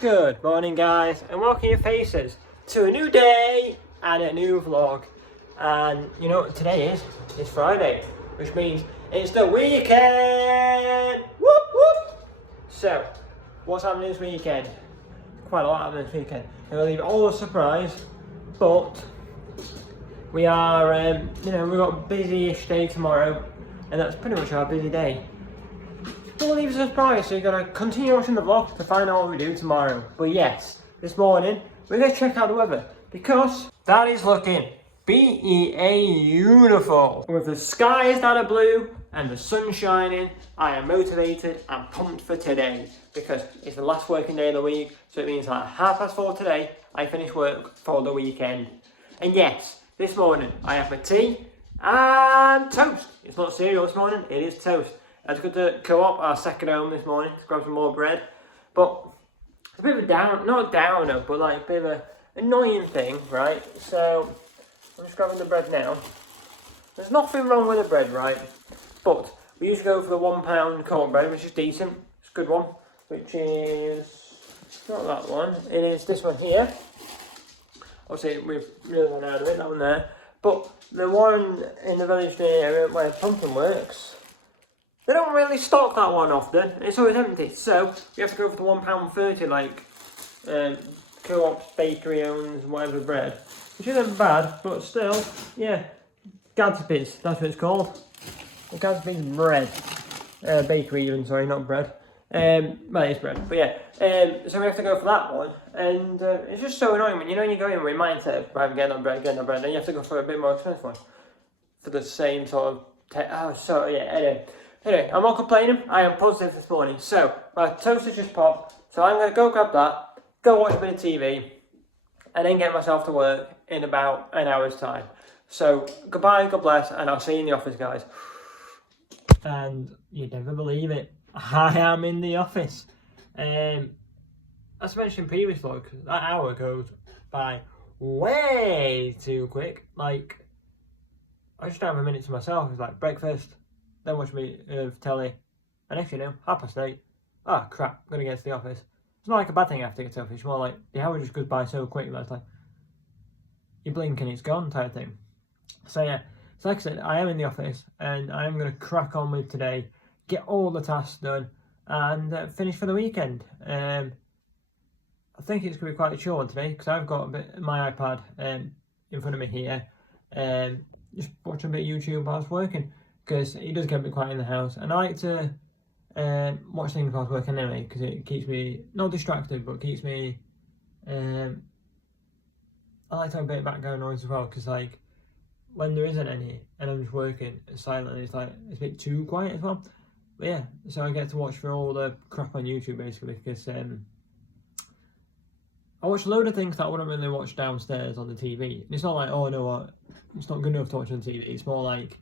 Good morning guys, and welcome your faces to a new day and a new vlog. And you know what today is? It's Friday, which means it's the weekend! Whoop whoop! So, what's happening this weekend? Quite a lot happening this weekend. I'm going to leave it all a surprise, but we are, we've got a busy-ish day tomorrow, and that's pretty much our busy day. We'll leave us a surprise, so you're going to continue watching the vlog to find out what we do tomorrow. But yes, this morning, we're going to check out the weather, because that is looking beautiful. With the skies that are blue and the sun shining, I am motivated and pumped for today, because it's the last working day of the week, so it means that at 4:30 today, I finish work for the weekend. And yes, this morning, I have my tea and toast. It's not cereal this morning, it is toast. I had to go to Co-op, our second home this morning, to grab some more bread. But it's a bit of a not downer, but like a bit of an annoying thing, right? So I'm just grabbing the bread now. There's nothing wrong with the bread, right? But we usually go for the £1 Co-op bread, which is decent. It's a good one, which is not that one. It is this one here. Obviously, we've really run out of it, that one there. But the one in the village area where Pumpkin works, they don't really stock that one often. It's always empty. So we have to go for the £1.30 like Co-op's bakery owns whatever bread, which isn't bad, but still, yeah. Gadsby's, that's what it's called. Gadsby's bread. Bakery even, sorry, not bread. Well, it's bread, but yeah. So we have to go for that one, and it's just so annoying when you go in with mindset of right, getting that bread, then you have to go for a bit more expensive one for the same sort of. Anyway, I'm not complaining. I am positive this morning. So my toaster just popped, so I'm gonna go grab that, go watch a bit of TV, and then get myself to work in about an hour's time. So goodbye, God bless, and I'll see you in the office, guys. And you'd never believe it, I am in the office. As I mentioned in previous vlog, that hour goes by way too quick. Like, I just have a minute to myself. It's like breakfast, then watch a bit of telly, and next you know, 8:30. Oh crap, I'm gonna get to the office. It's not like a bad thing after get to the office, it's more like the hour just goes by so quick that it's like, you blink and it's gone type thing. So yeah, so like I said, I am in the office, and I am gonna crack on with today, get all the tasks done, and finish for the weekend. I think it's gonna be quite a chill one today, because I've got my iPad in front of me here, just watching a bit of YouTube whilst working, because it does get a bit quiet in the house, and I like to watch things whilst working anyway, because it keeps me not distracted, but keeps me I like to have a bit of background noise as well, because like when there isn't any and I'm just working silently, it's like it's a bit too quiet as well. But yeah, so I get to watch for all the crap on YouTube basically, because I watch a load of things that I wouldn't really watch downstairs on the TV. And it's not like, oh no, it's not good enough to watch on TV. It's more like,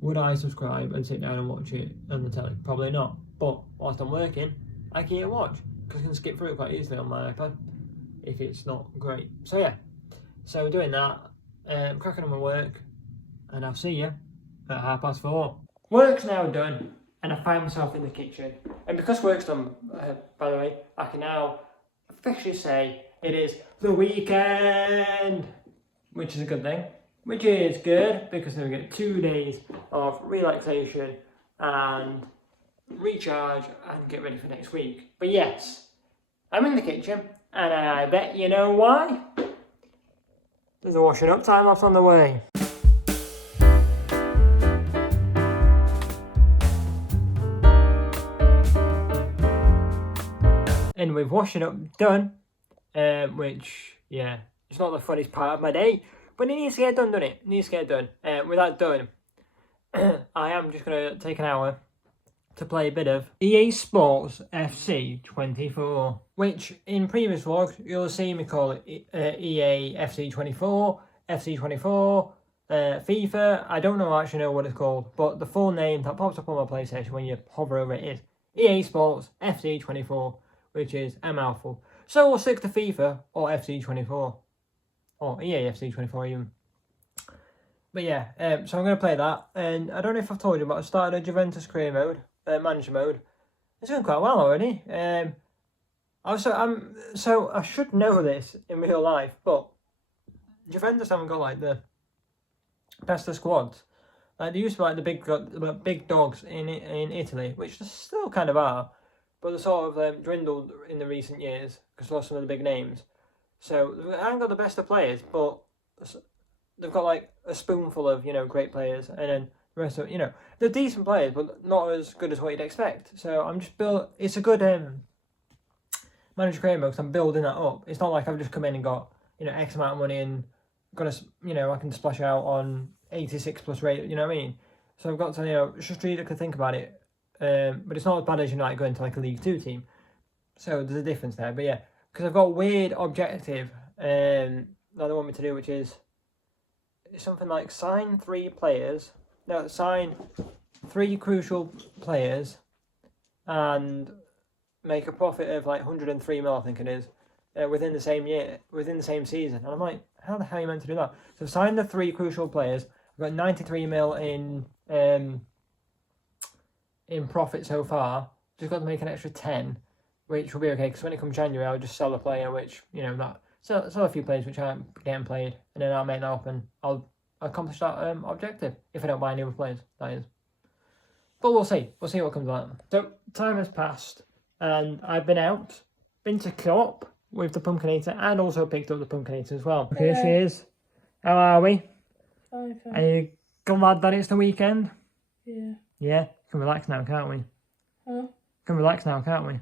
would I subscribe and sit down and watch it on the telly? Probably not. But whilst I'm working, I can watch, because I can skip through it quite easily on my iPad if it's not great. So yeah, so doing that, cracking on my work, and I'll see you at 4:30. Work's now done, and I find myself in the kitchen. And because work's done, by the way, I can now officially say it is the weekend, which is a good thing. Which is good, because then we get 2 days of relaxation and recharge and get ready for next week. But yes, I'm in the kitchen, and I bet you know why. There's a washing up time lapse on the way. And with washing up done, which, yeah, it's not the funniest part of my day, but it needs to get done, doesn't it? It needs to get done. With that done, I am just going to take an hour to play a bit of EA Sports FC 24, which in previous vlogs, you'll see me call it EA FC 24, FC 24, FIFA. I don't actually know what it's called, but the full name that pops up on my PlayStation when you hover over it is EA Sports FC 24, which is a mouthful. So we'll stick to FIFA or FC 24. Or EA FC 24 even. But yeah, so I'm going to play that. And I don't know if I've told you, but I started a Juventus career mode, manager mode. It's doing quite well already. So I should know this in real life, but Juventus haven't got like the best of squads. Like they used to be like the big dogs in Italy, which they still kind of are, but they sort of dwindled in the recent years because lost some of the big names. So they haven't got the best of players, but they've got like a spoonful of great players, and then the rest of they're decent players, but not as good as what you'd expect. So I'm just It's a good manager creative mode because I'm building that up. It's not like I've just come in and got X amount of money and got I can splash out on 86 plus rate. You know what I mean? So I've got to strategically think about it. But it's not as bad as like going to like a League 2 team. So there's a difference there. But yeah, because I've got a weird objective that they want me to do, which is something like sign 3 crucial players and make a profit of like 103 mil, I think it is, within the same season. And I'm like, how the hell are you meant to do that? So sign the 3 crucial players. I've got 93 mil in profit so far. Just got to make an extra 10, which will be okay, because when it comes January, I'll just sell a player, which sell a few players which aren't getting played, and then I'll make that up and I'll accomplish that objective if I don't buy any other players, that is. But we'll see what comes of that. So time has passed and I've been to Co-op with the Pumpkinator and also picked up the Pumpkinator as well. Okay, here she is. How are we? Fine. Are you glad that it's the weekend? Yeah. Yeah, can relax now, can't we? Huh? Can relax now, can't we?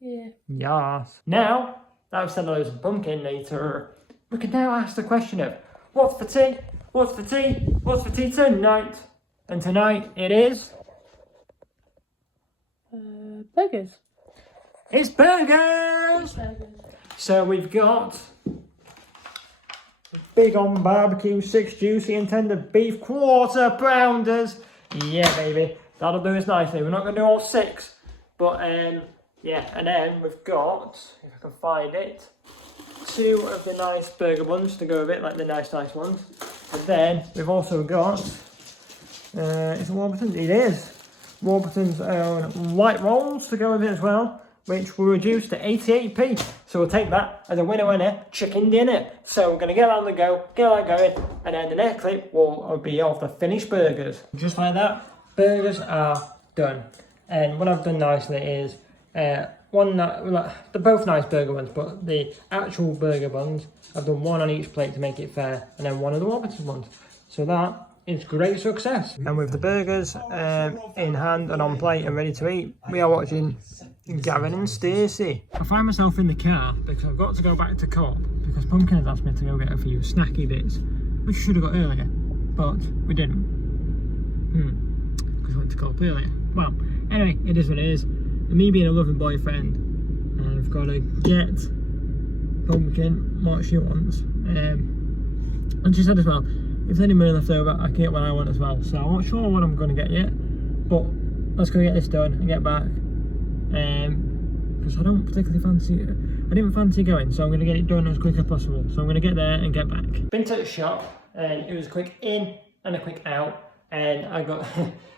Yeah. Yes. Now that I've said loads of Pumpkinator, we can now ask the question of what's for tea? What's for tea? What's for tea tonight? And tonight it is Burgers. It's burgers! So we've got big on barbecue, 6 juicy and tender beef quarter pounders. Yeah, baby, that'll do us nicely. We're not going to do all 6, but yeah. And then we've got, if I can find it, 2 of the nice burger buns to go with it, like the nice ones. And then we've also got, is it Warburton's? It is Warburton's own white rolls to go with it as well, which will reduce to 88p. So we'll take that as a winner chicken dinner. So we're going to get that on the go, get that going, and then the next clip will be of the finished burgers. Just like that, burgers are done. And what I've done nicely is, they're both nice burger buns, but the actual burger buns, I've done 1 on each plate to make it fair, and then 1 of the Warburton ones. So that is great success. And with the burgers in hand and on plate and ready to eat, we are watching Gavin and Stacey. I find myself in the car because I've got to go back to Co-op because Pumpkin has asked me to go get a few snacky bits, which we should have got earlier, but we didn't. Because I went to Co-op earlier. Well, anyway, it is what it is. And me being a loving boyfriend, I've got to get Pumpkin what she wants. And she said as well, if there's any money left over, I can get what I want as well. So I'm not sure what I'm going to get yet, but let's go get this done and get back. Because I don't particularly I didn't fancy going, so I'm going to get it done as quick as possible. So I'm going to get there and get back. Been to the shop, and it was a quick in and a quick out, and I got,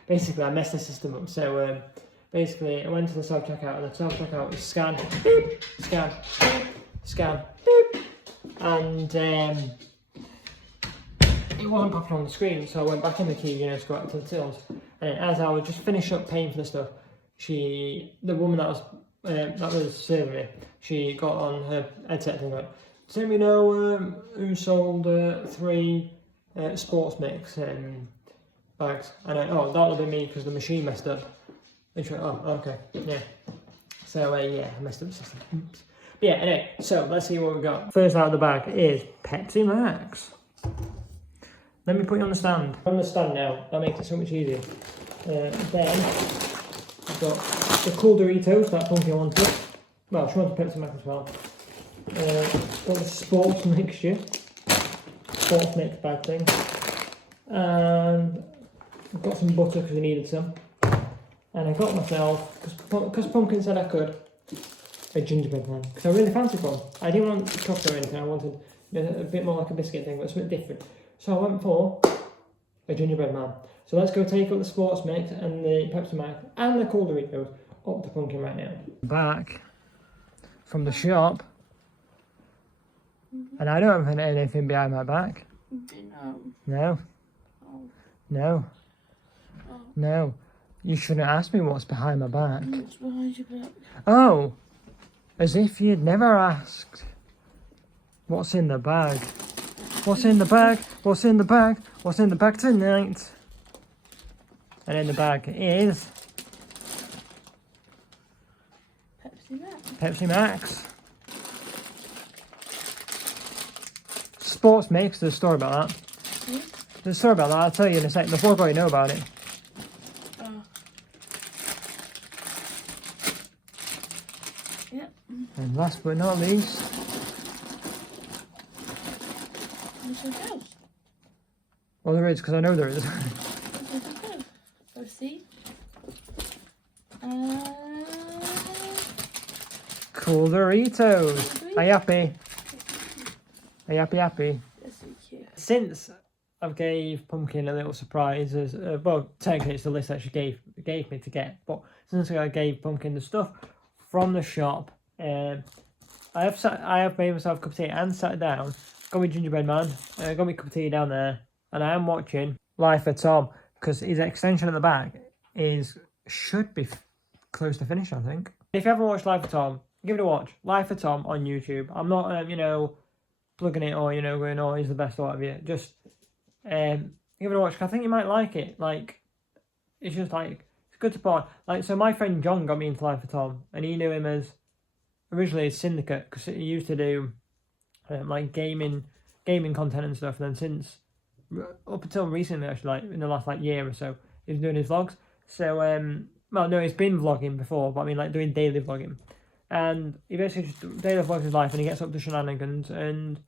basically I messed the system up. So basically I went to the self-checkout, and the self-checkout was scan, beep, scan, beep, scan, beep, and it wasn't popping on the screen, so I went back in the queue, to go back to the tills. And as I was just finishing up paying for the stuff, the woman that was serving me, she got on her headset and like, does anybody know who sold 3 sports mix bags? And I went, that'll be me because the machine messed up. And she went, okay, yeah. So yeah, I messed up the system. Oops. But yeah, anyway, so let's see what we got. First out of the bag is Pepsi Max. Let me put you on the stand. On the stand now, that makes it so much easier. Then I've got the cool Doritos that Pumpkin wanted. Well, she wanted Pepsi Max as well. Got the sports mixture. Sports mix bag thing. And I've got some butter because I needed some. And I got myself, because Pumpkin said I could, a gingerbread man. Because I really fancied one. I didn't want chocolate or anything, I wanted a bit more like a biscuit thing, but something different. So I went for a gingerbread man. So let's go take up the sports mix and the Pepsi Max and the cool Doritos up to Pumpkin right now. Back from the shop. And I don't have anything behind my back. No. Oh. No. Oh. No. You shouldn't ask me what's behind my back. What's behind your back? Oh. As if you'd never asked. What's in the bag? What's in the bag? What's in the bag? What's in the bag tonight? And in the bag is Pepsi Max. Pepsi Max. Sports Mix, there's a story about that. There's a story about that, I'll tell you in a second. Before I go, you know about it. Oh. Yep. And last but not least, There's something else. well, there is, because I know there is. There's something else. Let's see. Cool Doritos. Are you happy? Are you happy? That's so cute. Since I've gave Pumpkin a little surprise, as well, technically it's the list that she gave me to get, but since I gave Pumpkin the stuff from the shop, I have made myself a cup of tea and sat down, got me gingerbread man, got me a cup of tea down there, and I am watching Life of Tom, because his extension at the back should be close to finish, I think. If you haven't watched Life of Tom, give it a watch. Life of Tom on YouTube. I'm not, plugging it or, going, oh, he's the best or whatever. Just give it a watch. I think you might like it. Like, it's just like, it's good to put on. So my friend John got me into Life of Tom, and he knew him as, originally as Syndicate, because he used to do, gaming content and stuff, and then since, up until recently, actually, in the last, year or so, he's doing his vlogs. So, well, no, he's been vlogging before, but doing daily vlogging. And he basically just daily vlogs his life, and he gets up to shenanigans, and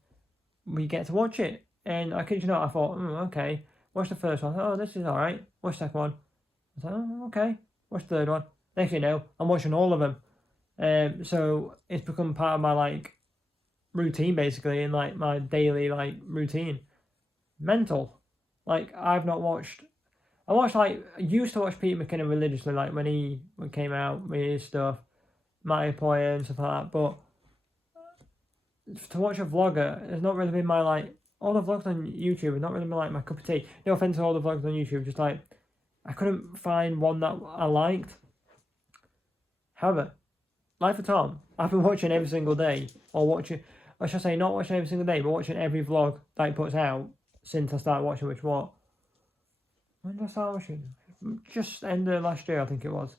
we get to watch it. And I kid you not, I thought, okay, watch the first one. Oh, this is alright. Watch the second one. I thought, oh, okay. Watch the third one. Next thing you know, I'm watching all of them. So it's become part of my, routine, basically, and, my daily, routine. Mental. I've not watched... I used to watch Peter McKinnon religiously, when he came out with his stuff, Matty Poya and stuff like that, but to watch a vlogger has not really been my, all the vlogs on YouTube have not really been, my cup of tea. No offense to all the vlogs on YouTube, just, I couldn't find one that I liked. However, Life of Tom, I've been watching every single day, or should I say not watching every single day, but watching every vlog that he puts out since I started watching when did I start watching? Just end of last year, I think it was.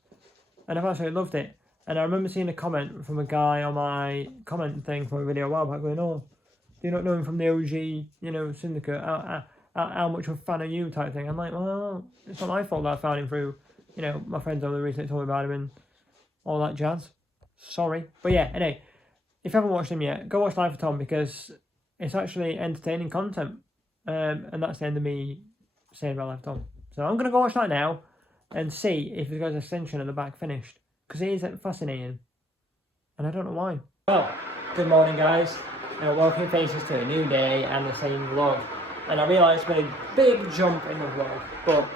And I've absolutely loved it. And I remember seeing a comment from a guy on my comment thing for a video a while back going, oh, do you not know him from the OG, Syndicate? How much of a fan are you type thing? I'm like, well, it's not my fault that I found him through, my friends only recently told me about him and all that jazz. Sorry. But yeah, anyway, if you haven't watched him yet, go watch Life of Tom, because it's actually entertaining content. And that's the end of me saying about Life of Tom. So I'm going to go watch that now and see if he's got his extension at the back finished. Because it is fascinating. And I don't know why. Well, good morning guys. Welcome faces to a new day and the same vlog. And I realise it's been a big jump in the vlog. But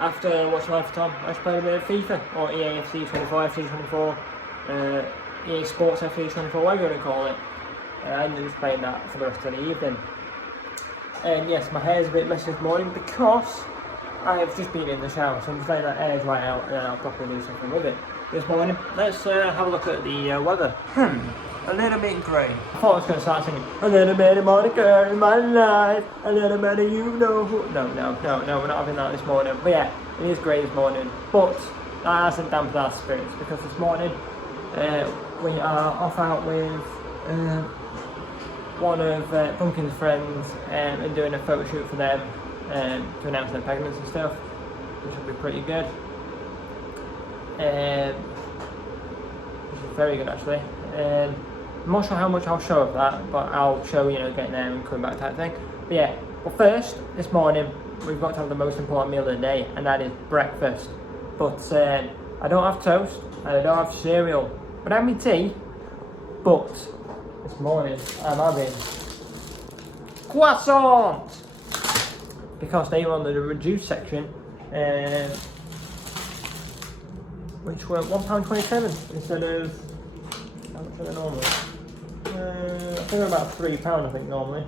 after watching Life of Tom, I just played a bit of FIFA. Or EA FC 24, FC 24, EA Sports FC 24, whatever you want to call it. And then just playing that for the rest of the evening. And yes, my hair's a bit messy this morning because I have just been in the shower, so I'm just letting that air dry out and then I'll probably do something with it. This morning, let's have a look at the weather. A little bit grey. I thought I was going to start singing, a little bit of Monica in my life, a little bit of you know who... No, we're not having that this morning. But yeah, it is grey this morning, but that hasn't dampened our spirits, because this morning we are off out with one of Pumpkin's friends and doing a photo shoot for them to announce their pregnancy and stuff, which will be pretty good. Which is very good actually. I'm not sure how much I'll show of that, but I'll show, getting there and coming back type thing. But yeah, well first, this morning, we've got to have the most important meal of the day, and that is breakfast. But I don't have toast, and I don't have cereal, but I have my tea. But this morning, I'm having croissants, because they were on the reduced section, which were £1.27 instead of How much are they normally? I think they're about £3, I think, normally.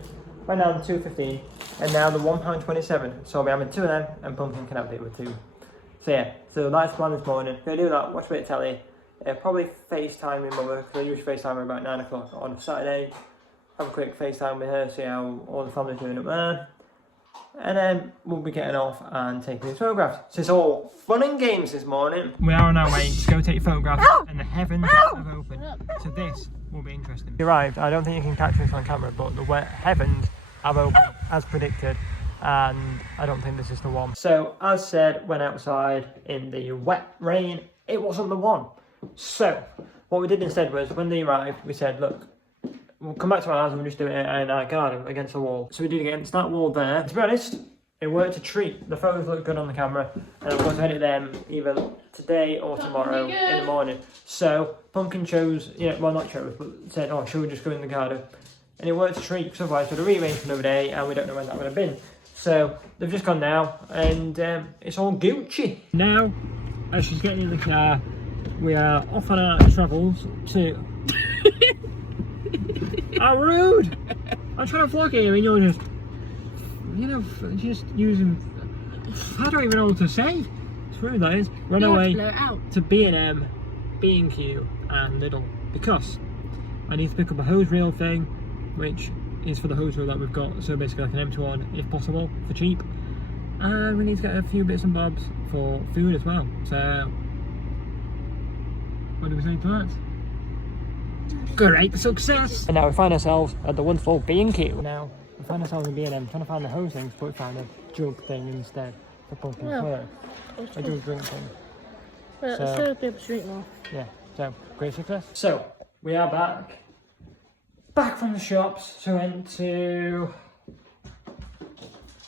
Right now, the £2.15, and now the £1.27. So I'll be having 2 of them, and Pumpkin can have the other 2. So yeah, so that's the plan this morning. Gonna do that, watch a bit of telly, probably FaceTime with Mother, because I usually FaceTime her about 9 o'clock on a Saturday. Have a quick FaceTime with her, see how all the family's doing up there. And then we'll be getting off and taking these photographs. So it's all fun and games this morning. We are on our way to go take photographs, and the heavens have opened. So this will be interesting. You arrived. I don't think you can catch this on camera, but the heavens have opened as predicted, and I don't think this is the one. So as said, went outside in the wet rain. It wasn't the one. So what we did instead was, when they arrived, we said, look, we'll come back to our house and we'll just do it in our garden against the wall. So we did it against that wall there. To be honest, it worked a treat. The photos look good on the camera, and I'm going to edit them either today or tomorrow in the morning. So Pumpkin chose, well, not chose, but said, oh, should we just go in the garden? And it worked a treat, because otherwise we'd have rearranged another day, and we don't know when that would have been. So they've just gone now, and it's all Gucci. Now, as she's getting in the car, we are off on our travels to... How rude! I'm trying to vlog here and you're just using... I don't even know what to say. It's rude, that is. Run away to B&M, B&Q and Lidl, because I need to pick up a hose reel thing, which is for the hose reel that we've got, so basically like an empty one if possible, for cheap. And we need to get a few bits and bobs for food as well. So, what do we say to that? Great success! And now we find ourselves at the wonderful B&Q. Now we find ourselves in B&M trying to find the hose things, but we found a jug thing instead for Pumpkin. A jug drink thing. Well, so, it's a bit of a drink more. Yeah, so great success. So we are back from the shops. So we went to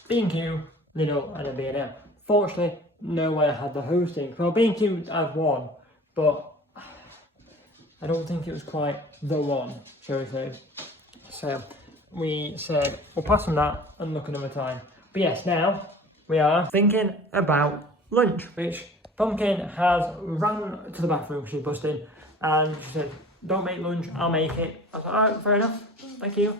B&Q, Lidl and a B&M. Fortunately, nowhere had the hose thing. Well, B&Q had one, but I don't think it was quite the one, shall we say. So we said, we'll pass on that and look another time. But yes, now we are thinking about lunch, which Pumpkin has run to the bathroom, she's busting, and she said, don't make lunch, I'll make it. I was like, alright, fair enough, thank you.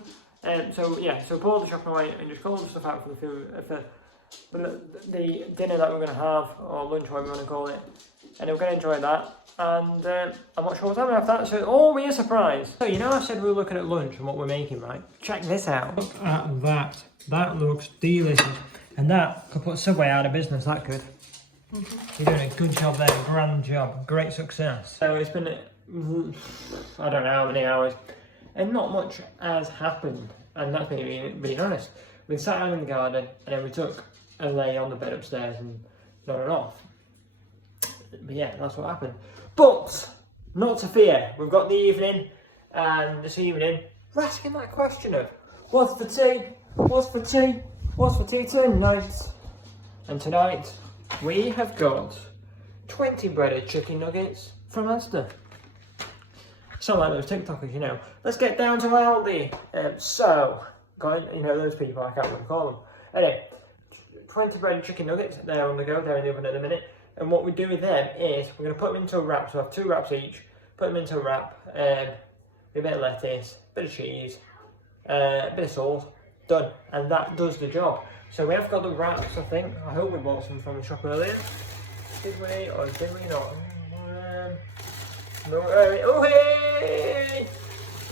So yeah, so pull the shopping away and just call the stuff out for the food, for the dinner that we're going to have, or lunch, whatever you want to call it. And we're going to enjoy that. And I'm not sure what's happening after that, so it'll be a surprise. So, I said we were looking at lunch and what we're making, right? Check this out. Look at that. That looks delicious. And that could put Subway out of business, that could. You're doing a good job there, grand job, great success. So it's been, I don't know how many hours, and not much has happened. And that's being honest. We sat out in the garden, and then we took a lay on the bed upstairs and nodded off. But yeah, that's what happened. But not to fear, we've got the evening, and this evening we're asking that question of what's for tea? What's for tea? What's for tea tonight? And tonight we have got 20 breaded chicken nuggets from Asda. Sound like those TikTokers, Let's get down to Aldi. Those people, I can't really call them. Anyway, 20 breaded chicken nuggets, they're on the go, they're in the oven at the minute. And what we do with them is we're going to put them into a wrap. So I have 2 wraps each. Put them into a wrap. A bit of lettuce, a bit of cheese, a bit of salt. Done. And that does the job. So we have got the wraps, I think. I hope we bought some from the shop earlier. Did we or did we not? No. Oh hey!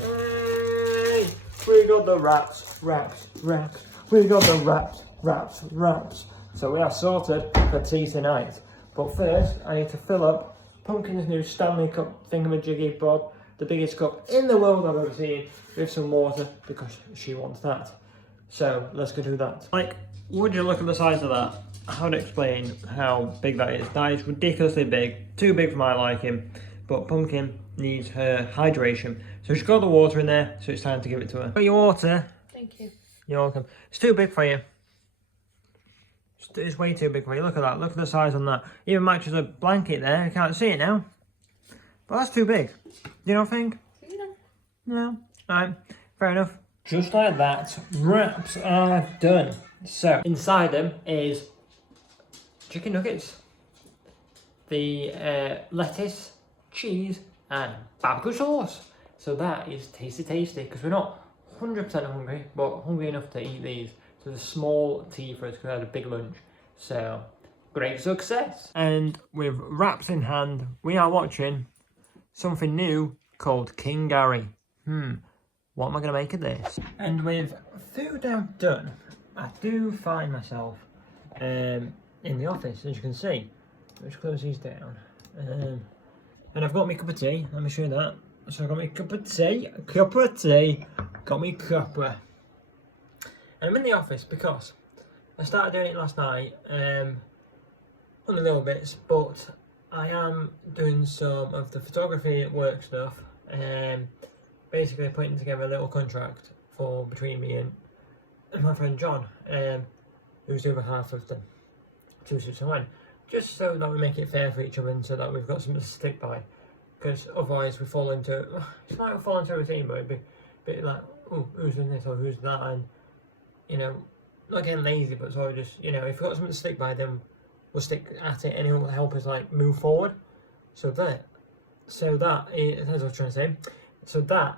Hey! We got the wraps. We got the wraps. So we are sorted for tea tonight. But first, I need to fill up Pumpkin's new Stanley Cup thingamajiggy bob, the biggest cup in the world I've ever seen, with some water, because she wants that. So, let's go do that. Would you look at the size of that? How to explain how big that is? That is ridiculously big, too big for my liking, but Pumpkin needs her hydration. So she's got the water in there, so it's time to give it to her. Got your water? Thank you. You're welcome. It's too big for you. It's way too big for you. Look at that. Look at the size on that. Even matches a blanket there. I can't see it now. But that's too big. You don't think? No. Alright. Fair enough. Just like that, wraps are done. So, inside them is chicken nuggets, the lettuce, cheese, and barbecue sauce. So that is tasty, because we're not 100% hungry, but hungry enough to eat these. So the small tea for us, because we had a big lunch. So, great success. And with wraps in hand, we are watching something new called King Gary. What am I going to make of this? And with food now done, I do find myself in the office, as you can see. Let's close these down. And I've got my cup of tea. Let me show you that. So I've got my cup of tea. Got my cuppa. And I'm in the office because I started doing it last night. Only little bits, but I am doing some of the photography work stuff. Basically putting together a little contract for between me and my friend John, who's the other half of the 261, just so that we make it fair for each other and so that we've got something to stick by, because otherwise we fall into, it's like we fall into a routine, but it'd be a bit like, oh, who's doing this or who's that, and you know, not getting lazy, but sort of just, you know, if we've got something to stick by, then we'll stick at it and it will help us like move forward. So that is, as I was trying to say, so that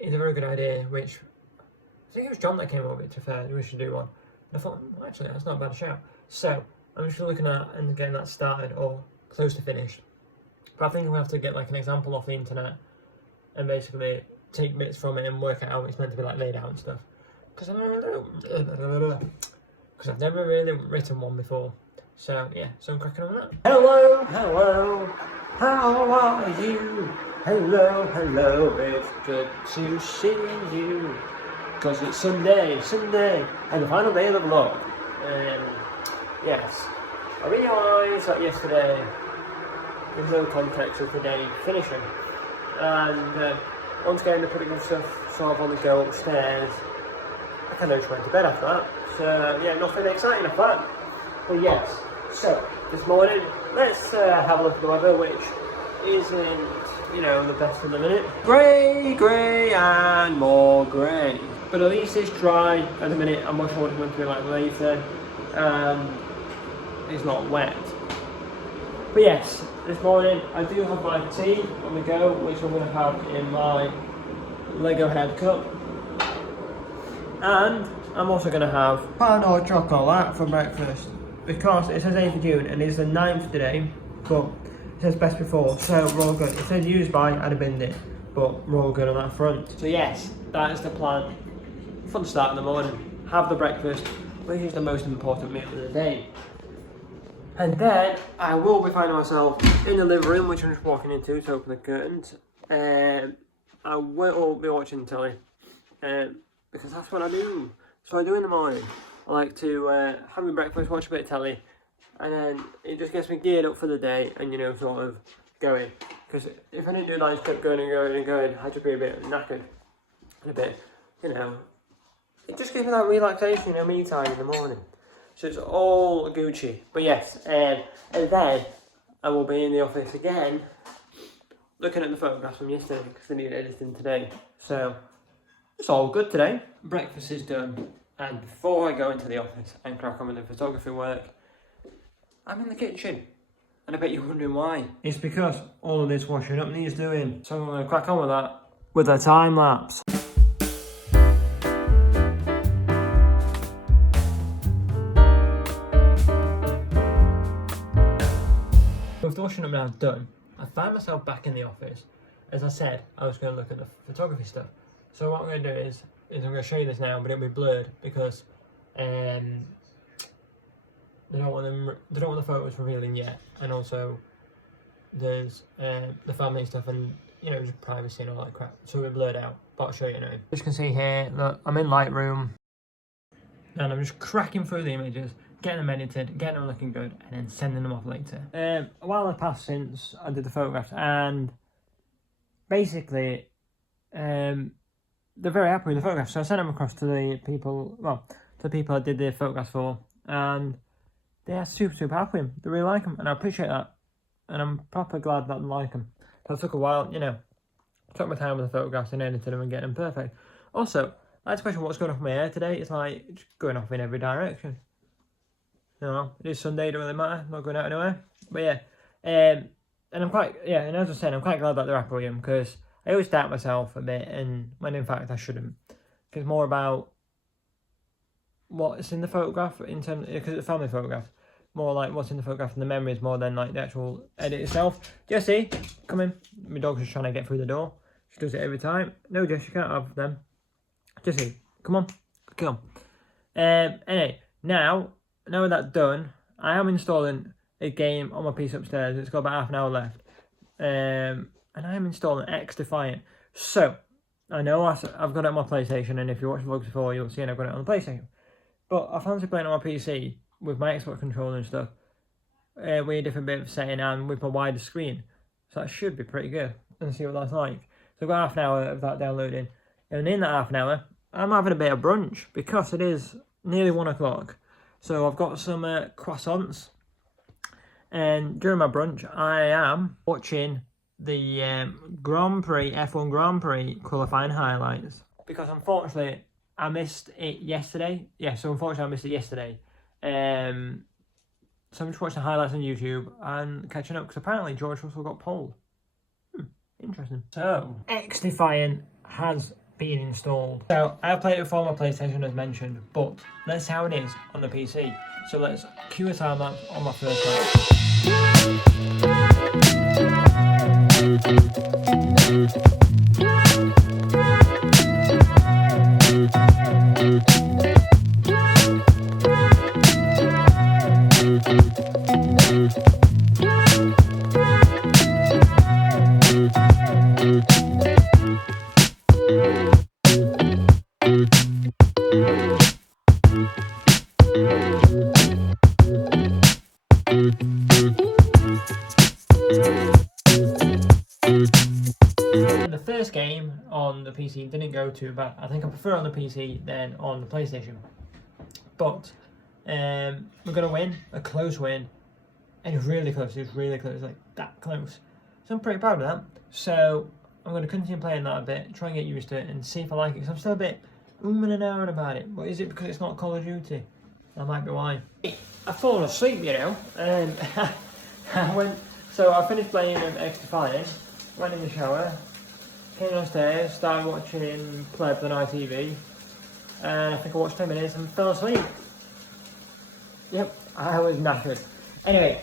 is a very good idea, which I think it was John that came up with it, to fair, we should do one. And I thought, actually, that's not a bad shout. So, I'm just looking at and getting that started or close to finished. But I think we'll have to get like an example off the internet and basically take bits from it and work out how it's meant to be like laid out and stuff. Because I've never really written one before. So, yeah, so I'm cracking on with that. Hello, how are you? Hello, it's good to see you. Because it's Sunday, and the final day of the vlog. Yes, I realised that yesterday, there's no context of the day finishing. And once again, the putting of stuff sort of on the go upstairs, I kind of just went to bed after that. So, yeah, nothing exciting after that. But yes, so, this morning, let's have a look at the weather, which isn't, you know, the best in the minute. Grey, and more grey. But at least it's dry at the minute. I'm not sure what it's going to be like later. It's not wet. But yes, this morning I do have my tea on the go, which I'm going to have in my Lego head cup. And I'm also going to have pan or chocolate for breakfast, because it says 8th of June and it's the 9th today, but it says best before, so we're all good. It says used by, I'd have binned it, but we're all good on that front. So yes, that is the plan. Fun start in the morning, have the breakfast, which is the most important meal of the day. And then I will be finding myself in the living room, which I'm just walking into to open the curtains. I will be watching telly, because that's what I do. So I do in the morning. I like to have my breakfast, watch a bit of telly, and then it just gets me geared up for the day and, you know, sort of going. Because if I didn't do that, I just kept going, I'd just be a bit knackered and a bit, you know, it just gives me that relaxation, you know, me time in the morning. So it's all Gucci. But yes, and then I will be in the office again, looking at the photographs from yesterday, because they need editing today. So it's all good today. Breakfast is done. And before I go into the office and crack on with the photography work, I'm in the kitchen. And I bet you're wondering why. It's because all of this washing up needs doing. So I'm going to crack on with that with a time lapse. With the washing up now done, I find myself back in the office. As I said, I was going to look at the photography stuff. So what I'm going to do is I'm going to show you this now, but it'll be blurred because they don't want the photos revealing yet, and also there's the family stuff and, you know, just privacy and all that crap. So it'll be blurred out, but I'll show you now. As you can see here, that I'm in Lightroom, and I'm just cracking through the images, getting them edited, getting them looking good, and then sending them off later. A while had passed since I did the photographs, and basically, they're very happy with the photographs. So I sent them across to the people, I did the photographs for, and they are super happy with them. They really like them, and I appreciate that. And I'm proper glad that they like them. It took a while, you know, took my time with the photographs and edited them and getting them perfect. Also, I had to question what's going on with my hair today. It's like, it's going off in every direction. You know, it is Sunday, don't really matter, not going out anywhere. But yeah, and I'm quite, and as I said, I'm quite glad that they're happy with them, because I always doubt myself a bit, and when in fact I shouldn't. It's more about what's in the photograph in terms, because it's a family photograph. More like what's in the photograph and the memories more than like the actual edit itself. Jessie, come in. My dog's just trying to get through the door. She does it every time. No, Jess, you can't have them. Jessie, come on. Come. Anyway, now with that done, I am installing a game on my PC upstairs. It's got about half an hour left. And I am installing X Defiant. So, I know I've got it on my PlayStation, and if you watched vlogs before, you'll see I've got it on the PlayStation. But I fancy playing on my PC with my Xbox controller and stuff, with a different bit of setting and with my wider screen. So that should be pretty good, and see what that's like. So I've got half an hour of that downloading, and in that half an hour, I'm having a bit of brunch, because it is nearly 1 o'clock. So I've got some croissants, and during my brunch, I am watching the Grand Prix, F1 Grand Prix qualifying highlights. Because unfortunately, I missed it yesterday. Yeah, so unfortunately I missed it yesterday. So I'm just watching the highlights on YouTube and catching up, because apparently George Russell got polled. Interesting. So, X Defiant has been installed. So, I've played it before on my PlayStation as mentioned, but let's see how it is on the PC. So let's cue a timer on my first The first game on the PC didn't go too bad. I think I prefer it on the PC than on the PlayStation. But we're going to win, a close win. And it's really close, like that close. So I'm pretty proud of that. So I'm going to continue playing that a bit, try and get used to it and see if I like it. Because I'm still a bit and ahhing about it. But is it because it's not Call of Duty? That might be why. I've fallen asleep, you know. So I finished playing X Defiant, went in the shower, came downstairs, started watching Plebs on ITV, and I think I watched 10 minutes and fell asleep. Yep, I was knackered. Anyway,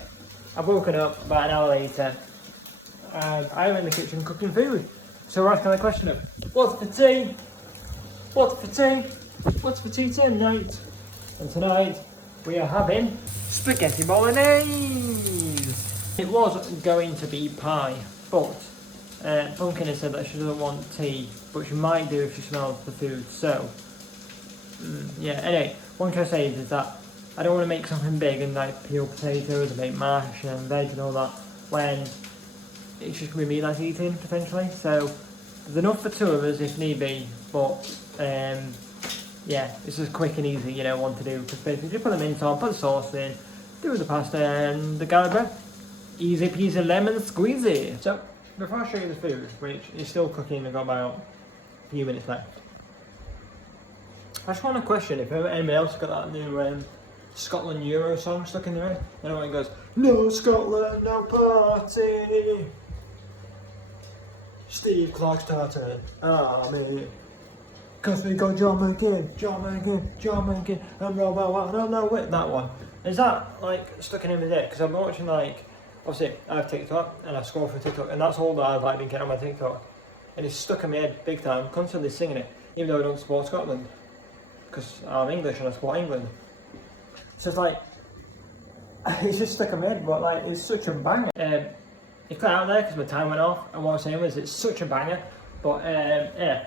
I've woken up about an hour later, and I'm in the kitchen cooking food. So we're asking the question of, what's for tea? What's for tea? What's for tea tonight? And tonight, we are having Spaghetti Bolognese. It was going to be pie, but Pumpkin has said that she doesn't want tea, but she might do if she smells the food, so yeah. Anyway, what I'm trying to say is that I don't want to make something big and like peel potatoes and make mash and veg and all that when it's just going to be me that's eating potentially. So there's enough for two of us if need be, but yeah, it's just quick and easy, you know, one to do. Because basically just put the mint on, put the sauce in, do the pasta and the garlic bread. Easy peasy lemon squeezy. So before I show you the food, which is still cooking, I've got about a few minutes left. I just want to question if anybody else got that new Scotland Euro song stuck in their head. You know when it goes, no Scotland, no party. Steve Clark's tartan army. Cause we got John McGinn, and Rob, I don't know it. That one. Is that like stuck in his head? Because I've been watching like, obviously I have TikTok and I scroll through TikTok and that's all that I've like been getting on my TikTok. And it's stuck in my head big time, constantly singing it, even though I don't support Scotland. Because I'm English and I support England. So it's like, it's just stuck in my head, but like, it's such a banger. It cut out there because my time went off, and what I was saying was it's such a banger, but yeah.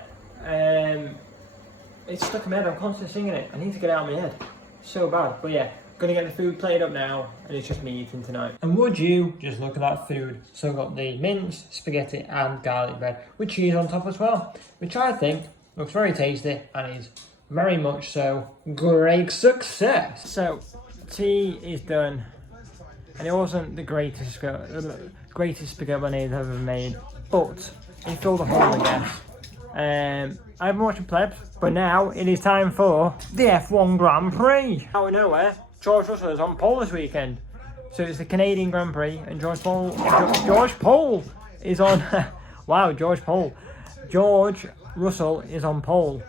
It's stuck in my head, I'm constantly singing it. I need to get it out of my head. So bad, but yeah. Gonna get the food plated up now, and it's just me eating tonight. And would you just look at that food? So I've got the mince, spaghetti, and garlic bread with cheese on top as well, which I think looks very tasty and is very much so great success. So tea is done, and it wasn't the greatest spaghetti bolognese I've ever made, but it filled the hole, I guess. I've been watching Plebs, but now it is time for the F1 Grand Prix. Out of nowhere, George Russell is on pole this weekend. So it's the Canadian Grand Prix, and George Pole is on. Wow, George Pole. George Russell is on pole.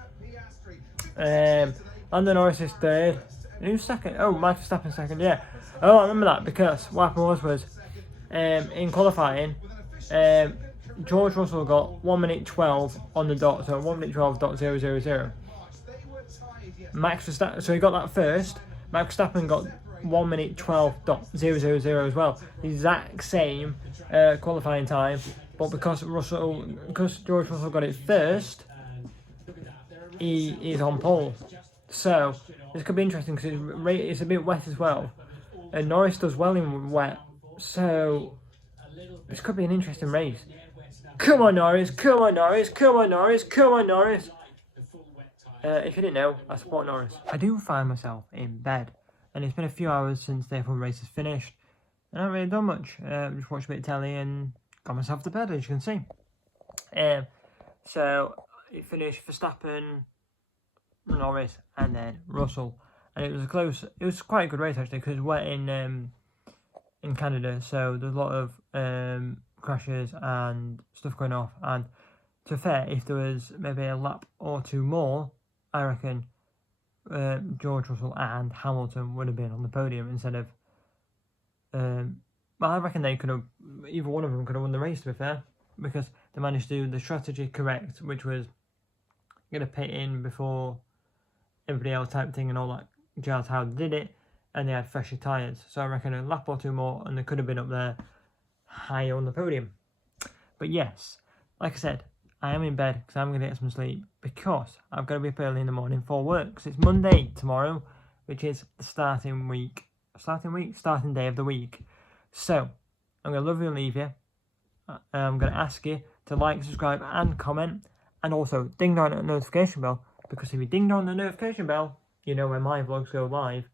Lando Norris is third. Who's second? Oh, Max Verstappen second, yeah. Oh, I remember that because what happened was in qualifying, George Russell got 1 minute 12 on the dot, so 1 minute 12.000. Max Verstappen, so he got that first. Max Verstappen got 1 minute 12.000 as well. The exact same qualifying time, but because George Russell got it first, he is on pole. So this could be interesting because it's a bit wet as well, and Norris does well in wet. So this could be an interesting race. Come on, Norris! Come on, Norris! Come on, Norris! Come on, Norris! If you didn't know, I support Norris. I do find myself in bed, and it's been a few hours since the F1 race has finished, and I haven't really done much. Just watched a bit of telly and got myself to bed, as you can see. So it finished Verstappen, Norris, and then Russell, and it was a close. It was quite a good race actually because we're in Canada, so there's a lot of crashes and stuff going off. And to be fair, if there was maybe a lap or two more, I reckon George Russell and Hamilton would have been on the podium instead of. Well, I reckon they could have. Either one of them could have won the race. To be fair, because they managed to do the strategy correct, which was going to pit in before everybody else type thing and all that jazz. How they did it, and they had fresher tyres. So I reckon a lap or two more, and they could have been up there higher on the podium. But yes, like I said, I am in bed because I'm going to get some sleep because I've got to be up early in the morning for work. Because it's Monday tomorrow, which is the starting day of the week. So I'm going to love you and leave you. I'm going to ask you to like, subscribe, and comment, and also ding down that notification bell, because if you ding down the notification bell, you know when my vlogs go live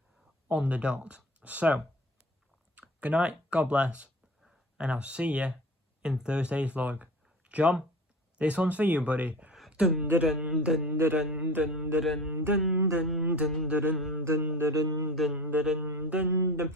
on the dot. So, good night, God bless, and I'll see you in Thursday's vlog. John, this one's for you, buddy. Dun dun dun dun dun dun dun dun dun dun dun dun dun dun dun dun dun.